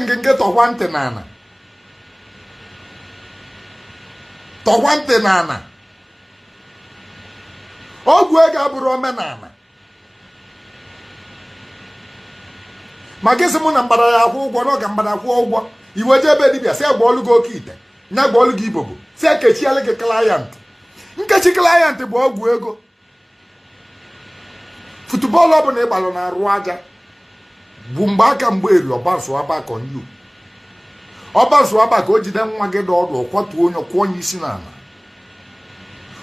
ngenge tọkwante nana ogwu ego abụrụ omenala maka isi mụ na mgbada ya akwụ ụgwọ n'oge mgbada akwụ ụgwọ iwe je ebe dibịa si agwa olu gị oke ite nya gwa olu gị ibobo si ekechiela gị klayant nkechi klayant bụ ọgwụ ego futubọọlụ ọbụla ịgbalụ na-arụ aja bụ mgbe aka mgbe eri ọbansu aba konyu ọbansu aba ka o jide nwa gị dị ọdụ kwatuo onye kwụọ onye isi n'ala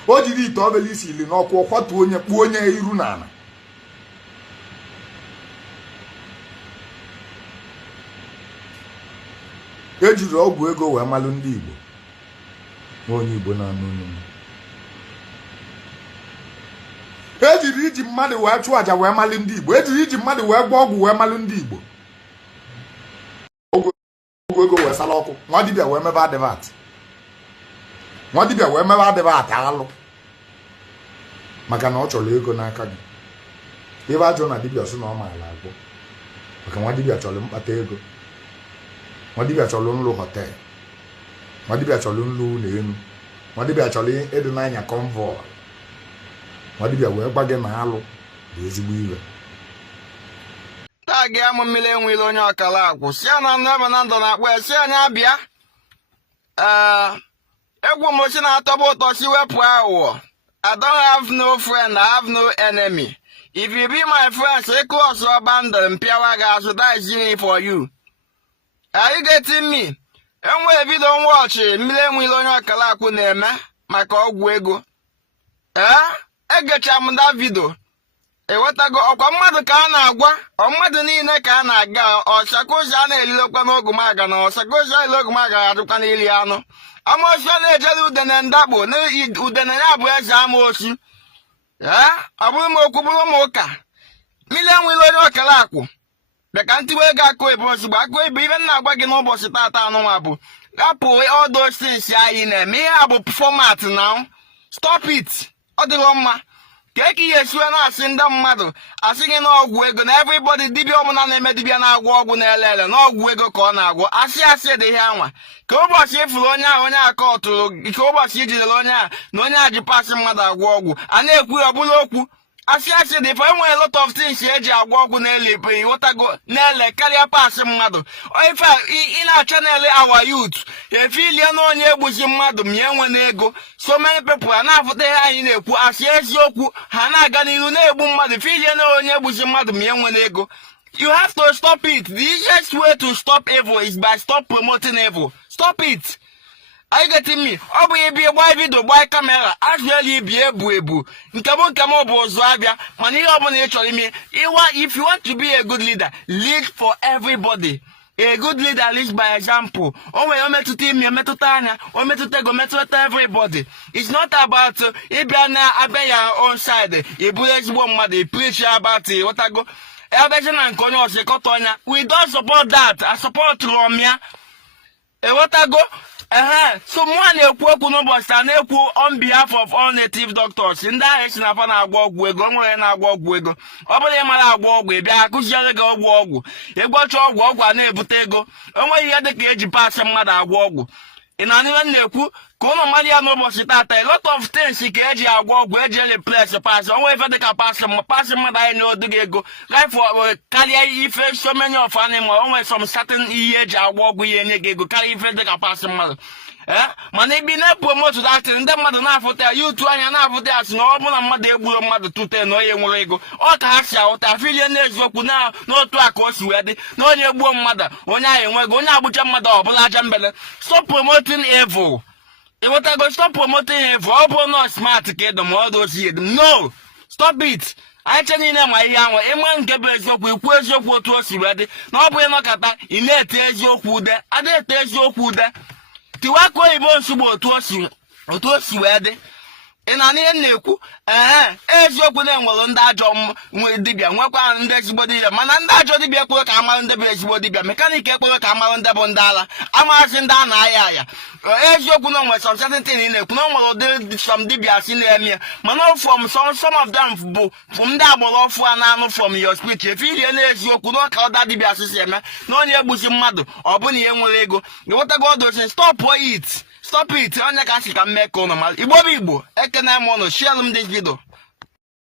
o jiri ite obele isi ili n'ọkụ kwatuo onye kpuo onye iru n'ala ejiri ọgwụ ego wee malụ ndị Igbo onye Igbo na-anụ unu ejiri iji mmadụ wee chụọ aja wee malụ ndị Igbo ejiri iji mmadụ wee gwa ọgwụ wee malụ ndị Igbo ọgwụ ego wee sala ọkụ nwa dibịa wee mebe adịbat alụ maka na ọ chọrọ ego n'aka gị ebe ajọ na dibịa sị na ọ maara agwọ maka nwa dibịa chọrọ mkpata ego nwa dibịa chọrọ nlụ họtel nwa dibịa chọrọ nlụ ụlọ elu nwa dibịa chọrọ ịdị n'anya convoy nwa dibịa wee gwa gị na alụ bụ ezigbo iwe taa gị amụ mmiri enwere onye Okalakwu si ya na ndụ ebe na ndụ na-akpọ ya si anya bịa egwu mochi na-atọba ụtọ si wepụ aghụghọ. I don't have no friend, I have no enemy. If you be my friend, say close your band and Piawa gas, that is me for you. Are you getting me? And if you don't watch it, million will on your Okalakwu name, maka ọgwụ ego. Egecha m that video. Ewetago ọkwa mmadụ ka a na-agwa, mmadụ niile ka a na-aga, ọsakozi a na-elilokwa n'ogumaga na ọsakozi a ilogumaga adụkwa n'ili anụ. Amosu na-ejere udene ndakpo udene ya bụ eze amosu ọ bụrụ m okwu bụrụ m ụka million will onye Okalakwu bịaka ntiwe ego akụ ebe ozugbo akụ ebe ibe nna agwa gị n'ụbọchị tata anụnwa bụ rapụ all those things anyị na-eme ihe a bụ format now. Stop it. Ọ dịrọ mma ka eke ihe esiwe na-asị ndị mmadụ asị gị n'ọgwụ ego na everybody dibịa ọbụla na-eme dibịa na-agwọ ọgwụ na-ele ele n'ọgwụ ego ka ọ na-agwọ asị dị ihe anwa ka ụbọchị ịfụrụ onye ahụ onye aka ọtụrụ ka ụbọchị ijidere onye a na onye a ji pasị mmadụ agwọ ọgwụ a na-ekwu ọ bụla okwu asị dị ife enwere lot of things eji agwọ ọgwụ na-ele ipe ịghọtago na-ele karịa pasị mmadụ ife ị na-achọ na-ele our youth efilie na onye egbuzi mmadụ ma enwe n'ego so many people a na-afụta ihe anyị na-ekwu asị eziokwu ha na-aga n'ihu na-egbu mmadụ filie na onye egbuzi mmadụ ma enwe n'ego. You have to stop it. The easiest way to stop evil is by stop promoting evil. Stop it. Are you getting me? Ọ bụ ibi gba video gba kamera actually ibi ebu nke m bụ ụzọ abịa mana ihe ọbụla ị chọrọ ime if you want to be a good leader, lead for everybody. A good leader leads by example. O nwere ometụta ime metụta anya o metụta ego metụta everybody. It's not about ịbịa na abịa ya own side iburu ezigbo mmadụ preach about whatever. Nke onye ọsịkọta ọnya we don't support that. I support Romia ewetago so mụ na-ekwu okwu n'ụbọchị a na-ekwu on behalf of all native doctors ndị ahụ si na fa na-agba ọgwụ ego nwere na-agba ọgwụ ego ọ bụrụ ịmara agba ọgwụ bịa akụziere gị ọgwụ ịgwọcha ọgwụ a na-ebute ego onweghị ihe dị ka eji pasị mmadụ agwọ ọgwụ ị na-anịwe na-ekwu ka ụlọ mmadụ ya n'ụbọchị tata a lot of things ka eji agwọ ọgwụ eji replace pasị onwe ife dị ka pasị mmadụ anyị na odu gị ego life karịa ife so many of animal onwe some certain ihe eji agwọ ọgwụ ihe enye gị ego karịa ife dị ka pasị mmadụ mana ibi na-epromote that ndị mmadụ na-afụta ya yutu anya na-afụta ya si na ọ bụla mmadụ egburu mmadụ tute na onye nwere ego ọ ka ha si ahụta afilie n'eziokwu n'otu a ka o si wee dị na onye gbuo mmadụ onye ahụ enweghị onye agbụcha mmadụ ọ bụla aja mbele. Stop promoting evil. Ịghọtago? Stop promoting evil. Ọ bụrụ na smart ka ịdọ ma ọ dị osi edu. No, stop it. Anyị che niile ma ihe ahụ ịma nke bụ eziokwu ikwu eziokwu otu o si wee dị na ọ bụ ịnọkọta ị na-ete eziokwu ude ada ete eziokwu ude tiwako oyibo nsogbu otu o si wee dị ị na ihe na-ekwu eziokwu na-enwere ndị ajọ dibịa nwekwa ndị ezigbo dibịa mana ndị ajọ dibịa ekpere ka amarụ ndị bụ ezigbo dibịa mekanik ekpere ka amarụ ndị bụ ndị ala amaghịzi ndị a na-aya aya eziokwu na onwere some certain thing ị na-ekwu na o nwere ụdị some dibịa si na-eme ya mana from some of them bụ ndị agbụrụ ọfụ a na-anụ from your speech efe irie n'eziokwu na ọka ụda dibịa si eme na onye egbusi mmadụ ọ bụ na ihe nwere ego ịghọtago odosi stop it onye ka si ka mmee ka ụnụ mara igbo bụ igbo ekene m ụnụ share m this video